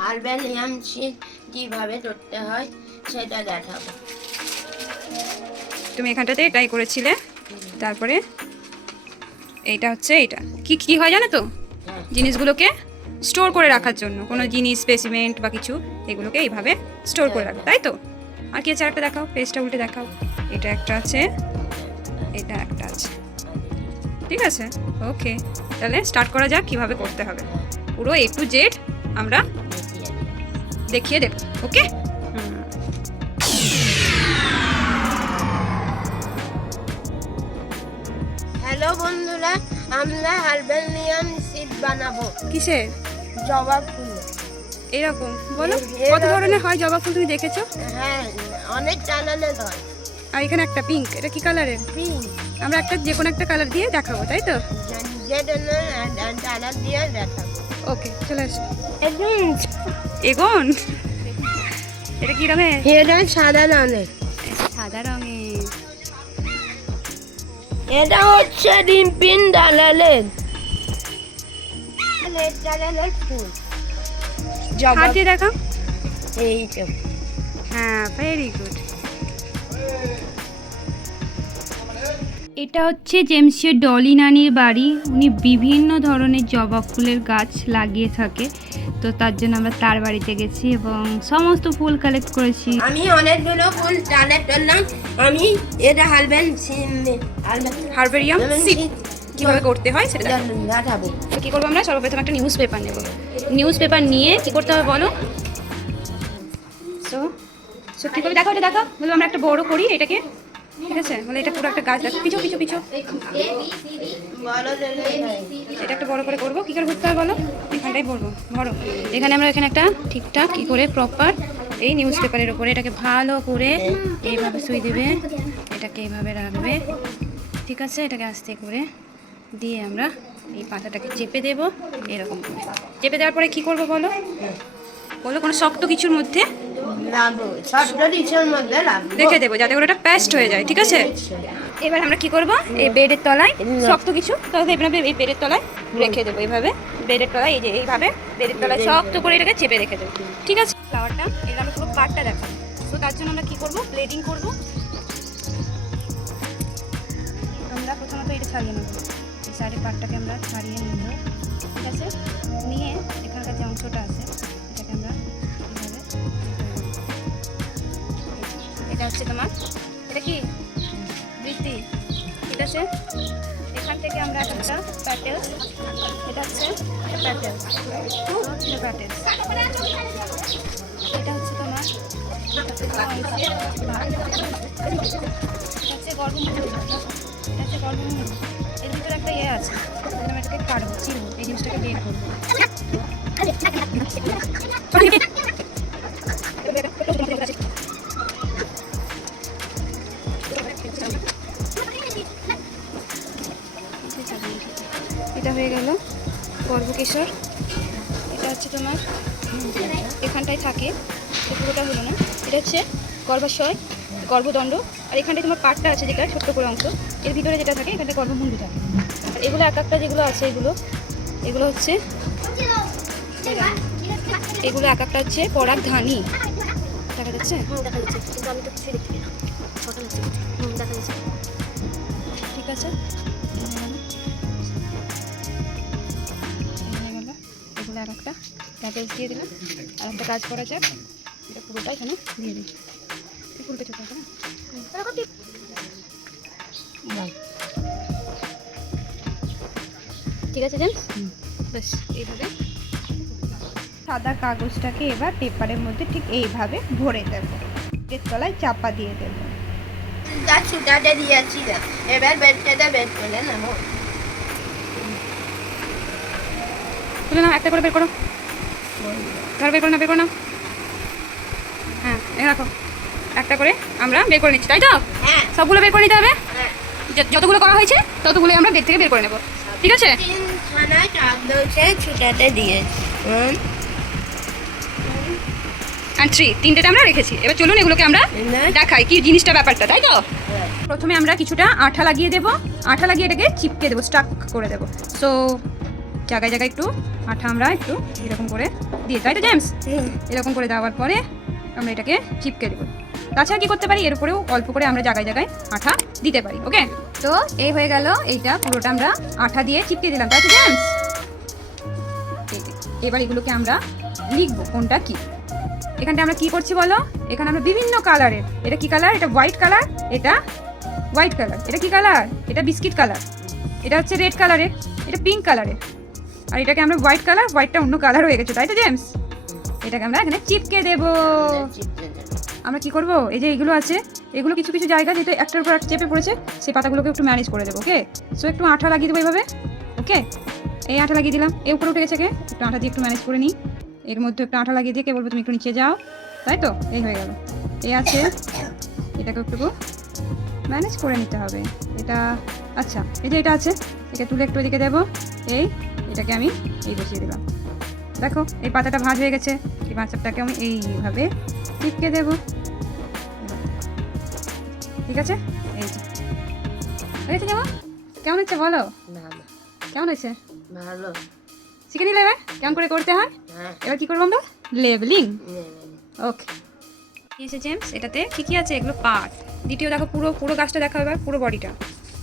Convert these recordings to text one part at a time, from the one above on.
হারবেলিয়াম seed কীভাবে করতে হয় সেটা দেখাবো। তুমি এখানটাতে এটাই করেছিলে। তারপরে এইটা হচ্ছে এইটা। কি কি হয় জানো তো। জিনিসগুলোকে স্টোর করে রাখার জন্য। কোনো জিনিস স্পেসিমেন্ট বা কিছু, এগুলোকে এইভাবে স্টোর করে রাখো, তাই তো? আর কি আছে একটা দেখাও? পেজটা উল্টে দেখাও। এটা একটা আছে, এটা একটা আছে। ঠিক আছে? ওকে তাহলে স্টার্ট করা যাক কীভাবে করতে হবে। পুরো এ টু জেড আমরা। দেখিয়ে দেব ওকে? হ্যালো বন্ধুরা আমরা হারবেলিয়াম সিড বানাবো। কিসের জবা ফুল। এরকম বলো কত ধরনের হয় জবা ফুল তুমি দেখেছ? হ্যাঁ অনেক কালারের হয়। আর এখানে একটা পিঙ্ক এটা কি কালারের? পিঙ্ক আমরা একটা যে কোনো একটা কালার দিয়ে দেখাবো তাই তো? কালার দিয়ে দেখাবো। ওকে চলে আসো। এগোন? এটা কি রঙের? এটা সাদা রঙের। সাদা রঙের। এটা হচ্ছে ফুল এই তো। হ্যাঁ ভেরি গুড এটা হচ্ছে জেমসের ডলি নানির বাড়ি। উনি বিভিন্ন ধরনের জবা ফুলের গাছ লাগিয়ে থাকে। তো তার জন্য আমরা তার বাড়িতে গেছি এবং সমস্ত ফুল কালেক্ট করেছি। আমি অনেকগুলো ফুল কালেক্ট করলাম। আমি এটা হালবেন হালবেন হারবেরিয়াম কীভাবে করতে হয় সেটা কী করব আমরা? সর্বপ্রথম একটা নিউজ পেপার নেব। নিউজ পেপার নিয়ে কী করতে হবে বলো? সো সো কী করে দেখো এটা দেখো। বলব আমরা একটা বড় করি এটাকে। ঠিক আছে? বলে এটা পুরো একটা গাছ দেখো পিছু পিছু পিছু। এটা একটা বড় করে করব। কী করে করতে হবে বলো? এখানটাই বলব বড় এখানে আমরা এখানে একটা ঠিকঠাক কী করে প্রপার এই নিউজ পেপারের উপরে এটাকে ভালো করে এইভাবে সুই দেবে। এটাকে এইভাবে রাখবে। ঠিক আছে? এটাকে আস্তে করে দিয়ে আমরা এই পাতাটাকে চেপে দেব এরকম করে। চেপে দেওয়ার পরে কি করব বলো? বলো কোনো শক্ত কিছুর মধ্যে রেখে দেবো, যাতে করে ওটা পেস্ট হয়ে যায়, ঠিক আছে? এবার আমরা কি করব? এই বেডের তলায়, শক্ত কিছু, তাহলে এবার এই বেডের তলায় রেখে দেবো এইভাবে। বেডের তলায়, এই যে এইভাবে, বেডের তলায় শক্ত করে এটাকে চেপে রেখে দেবো। ঠিক আছে? ফ্লাওয়ারটা এবার আমরা পুরো পাটটা দেখাবো। তো তার জন্য আমরা কি করব? ব্লেডিং করব। আমরা প্রথমত এটা ছাড়িয়ে নেব। এই সাইডের পাটটাকে আমরা ছাড়িয়ে নেব। ঠিক আছে? নিয়ে এখানকার যে অংশটা আছে, এটাকে আমরা এইভাবে এটা হচ্ছে তোমার এটা কি বৃত্তি ঠিক আছে এখান থেকে আমরা একটা প্যাটেলস এটা হচ্ছে প্যাটেলস প্যাটেলস এটা হচ্ছে তোমার হচ্ছে গর্ভমুণ্ড এটা হচ্ছে গর্ভমুণ্ড এর ভিতরে একটা ইয়ে আছে আমরা এটাকে কাটবো চিরবো এই জিনিসটাকে বের করব এটা হয়ে গেল গর্ভকেশর এটা হচ্ছে তোমার এখানটায় থাকে পুরোটা হলো না। এটা হচ্ছে গর্ভাশয় গর্ভদণ্ড আর এখানটায় তোমার পাটটা আছে যেটা ছোট্ট করে অংশ। এর ভিতরে যেটা থাকে এখানটায় গর্ভমুণ্ড থাকে। আর এগুলো এক একটা যেগুলো আছে এগুলো এগুলো হচ্ছে এগুলো এক একটা হচ্ছে পরাগ ধানি দেখা যাচ্ছে? দেখা যাচ্ছে। কিন্তু আমি তো কিছুই দেখতে দেখা যাচ্ছে। ঠিক আছে? আর একটা প্যাকেজ দিয়ে দিলাম। আর একটা কাজ করা যাক। এটা পুরোটা এখানে দিয়ে দিই। না? ঠিক আছে ব্যাস এইভাবে। সাদা কাগজটাকে এবার পেপারের মধ্যে ঠিক এইভাবে ভরে দেবো। এর তলায় চাপা দিয়ে দেবো। গাছ ছুটাতে দিয়েছি। এবার বেডটা বেড করে নেব। তুলে নাও একটা করে বের করো। ধরো বের করো না বের করো না। হ্যাঁ রাখো একটা করে আমরা বের করে নিচ্ছি তাই তো? হ্যাঁ। সবগুলো বের করে নিতে হবে? হ্যাঁ। যতগুলো করা হয়েছে ততগুলো আমরা বের থেকে বের করে নেব। ঠিক আছে? থ্রি তিনটেটা আমরা রেখেছি। এবার চলুন এগুলোকে আমরা দেখাই কি জিনিসটা ব্যাপারটা তাই তো? হ্যাঁ। প্রথমে আমরা কিছুটা আঠা লাগিয়ে দেব। আঠা লাগিয়ে এটাকে চিপকে দেবো স্টাক করে দেবো। সো জায়গায় জায়গায় একটু আঠা আমরা একটু এরকম করে দিয়ে তাই তো জেমস। এরকম করে দেওয়ার পরে আমরা এটাকে চিপকে দেবো। তাছাড়া কি করতে পারি? এর উপরেও অল্প করে আমরা জায়গায় জায়গায় আঠা দিতে পারি ওকে তো এই হয়ে গেল এইটা পুরোটা আমরা আঠা দিয়ে চিপকে দিলাম তাই তো জেমস এবার এগুলোকে আমরা লিখব কোনটা কি? এখানটা আমরা কি করছি বলো? এখানে আমরা বিভিন্ন কালারের এটা কি কালার এটা হোয়াইট কালার এটা হোয়াইট কালার এটা কি কালার এটা বিস্কিট কালার এটা হচ্ছে রেড কালারের এটা পিঙ্ক কালারের আর এটাকে আমরা হোয়াইট কালার হোয়াইটটা অন্য কালার হয়ে গেছে, তাই তো জেমস এটাকে আমরা এখানে চিপকে দেব। আমরা কি করব? এই যে এগুলো আছে, এগুলো কিছু কিছু জায়গা যেটা একটার উপর চেপে পড়েছে, সেই পাতাগুলোকে একটু ম্যানেজ করে দেবো ওকে সো একটু আঠা লাগিয়ে দেবো এইভাবে ওকে এই আঠা লাগিয়ে দিলাম, এই উপরে উঠে গেছে কে? একটু আঠা দিয়ে একটু ম্যানেজ করে নিই। এর মধ্যে একটু আঠা লাগিয়ে দিয়ে কে বলব, তুমি একটু নিচে যাও। তাই তো? এই হয়ে গেল। এই আছে এটাকে একটু ম্যানেজ করে নিতে হবে। এটা আচ্ছা এই যে এটা আছে এটা তুলে একটু এদিকে দেবো। এই এটাকে আমি এই বসিয়ে দিলাম। দেখো এই পাতাটা ভাঁজ হয়ে গেছে। এই ভাঁজটাকে আমি এইভাবে টিপকে দেবো। ঠিক আছে? এই হয়েছে যেমন কেমন হচ্ছে বলো? কেমন হয়েছে? ভালো। শিখে নিলে এবার? কেমন করে করতে হয়? হ্যাঁ। এবার কি করব আমরা? লেবেলিং। ওকে। এসে জেমস এটাতে কি কি আছে? এগুলো পার্ট দ্বিতীয় দেখো পুরো পুরো গাছটা দেখো এবার পুরো বডিটা।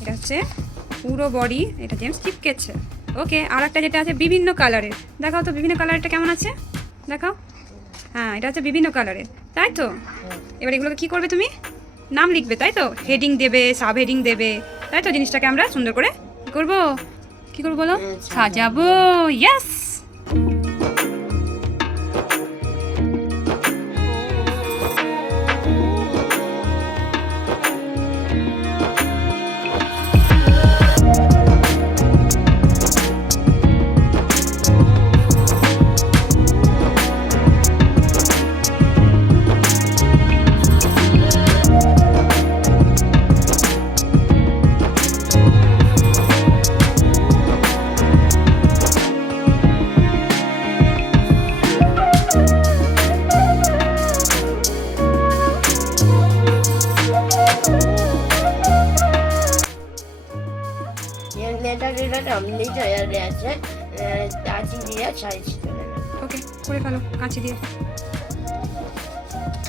এটা হচ্ছে পুরো বডি এটা জেমস চিপকেছে। ওকে আর একটা যেটা আছে বিভিন্ন কালারের। দেখাও তো বিভিন্ন কালারটা কেমন আছে? দেখাও। হ্যাঁ এটা হচ্ছে বিভিন্ন কালারের। তাই তো। এবার এগুলোকে কী করবে তুমি? নাম লিখবে তাই তো? হেডিং দেবে সাব হেডিং দেবে। তাই তো জিনিসটাকে আমরা সুন্দর করে কী করব? কী করব বলো? সাজাবো। ইয়েস কমপ্লিট হয়ে গেছে চাচি দিয়ে সাইজ করে ওকে করে ফেলো কাঁচি দিয়ে।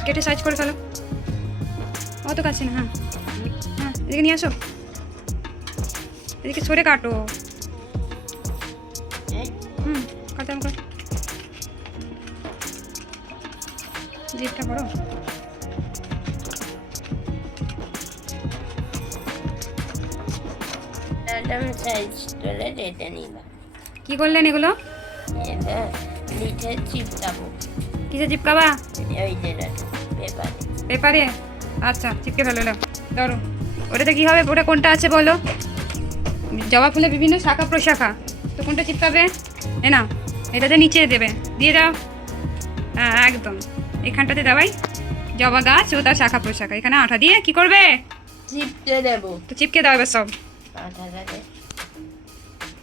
কেটে সাইজ করে ফেলো। অত কাছে না হ্যাঁ। হ্যাঁ এদিকে নিয়ে আসো। এদিকে সরে কাটো। হুম কাটো আমাকে। জিপটা করো। একদম সাইজ করে কেটে নিলাম কি করলেন এগুলো? এটা লিখে চিপটাবো কিসে চিপকাবা? ওই যেটা পেপারে। পেপারে? আচ্ছা চিপকে ফেলো ধরো। ওটাতে কি হবে? ওটা কোনটা আছে বলো? জবা ফুলের বিভিন্ন শাখা প্রশাখা। তো কোনটা চিপকাবে? এ না এটাতে নিচে দেবে। দিয়ে দাও। হ্যাঁ একদম। এখানটাতে দেওয়াই জবা গাছ ও তার শাখা প্রশাখা। এখানে আঠা দিয়ে কি করবে? চিপকে দেবো। তো চিপকে দাও এবার সব। আঠাটাতে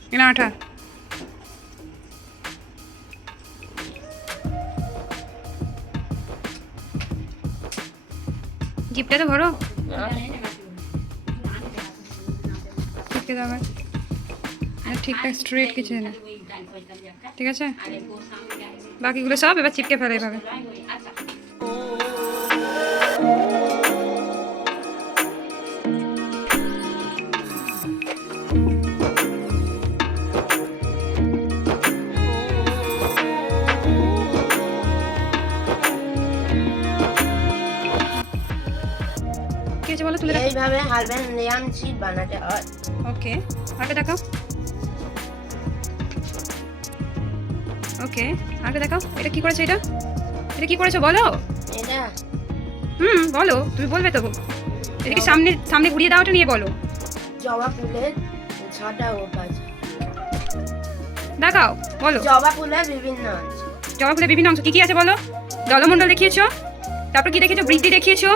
এখানে আঠা জিপটা তো ভরো। এবার। আর ঠিকঠাক স্ট্রেট কিছু না ঠিক আছে? বাকিগুলো সব এবার চিপকে ফেলে এভাবে তুলে রাখো এইভাবে হারবেন শিট বানাতে হয়। ওকে আগে দেখাও। ওকে আগে দেখাও। এটা কি করেছ এটা? এটা কি করেছ বলো? এটা? হুম বলো তুমি বলবে তো। এদিকে সামনে সামনে ঘুরিয়ে দাও ওটা নিয়ে বলো। জবা ফুলের ছটা ওপ আছে। দেখাও বলো। জবা ফুলের বিভিন্ন জবা ফুলের বিভিন্ন অংশ। কি কি আছে বলো? জলমণ্ডল দেখিয়েছো? তারপর কি দেখেছ বৃদ্ধি দেখিয়েছো?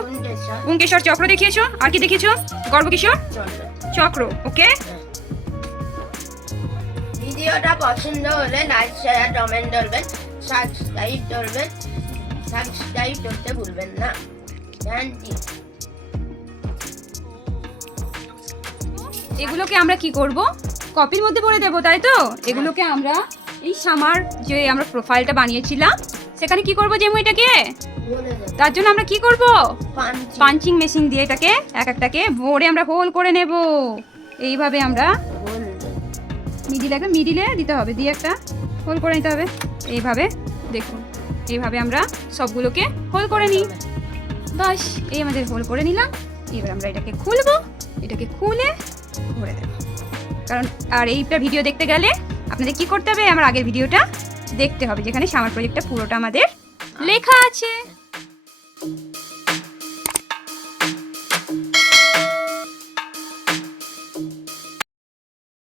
পুঙ্কেশ্বর চক্র দেখিয়েছো? আর কি দেখিয়েছো? গর্ভকিশোর? চন্দ্র চক্র ওকে? ভিডিওটা পছন্দ হলে লাইক শেয়ার কমেন্ট করবেন। সাবস্ক্রাইব করবেন। সাবস্ক্রাইব করতে ভুলবেন না। থ্যাংক ইউ এগুলোকে আমরা কি করব? কপির মধ্যে ভরে দেবো তাই তো? এগুলোকে আমরা এই সামার যে আমরা প্রোফাইলটা বানিয়েছিলাম সেখানে কি করব জেমু এটাকে? তার জন্য আমরা কি করব? পাঞ্চি মেশিন দিয়ে এটাকে এক একটাকে ভরে আমরা হোল করে নেব। এইভাবে আমরা মিডিল একটা মিডিলে দিতে হবে দিয়ে একটা হোল করে নিতে হবে। এইভাবে দেখুন এইভাবে আমরা সবগুলোকে হোল করে নিই। বাস এই আমাদের হোল করে নিলাম। এবার আমরা এটাকে খুলবো এটাকে খুলে ভরে দেবো। কারণ আর এইটা ভিডিও দেখতে গেলে আপনাদের কি করতে হবে? আমার আগের ভিডিওটা দেখতে হবে যেখানে সামার প্রজেক্টটা পুরোটা আমাদের লেখা আছে। Thank you.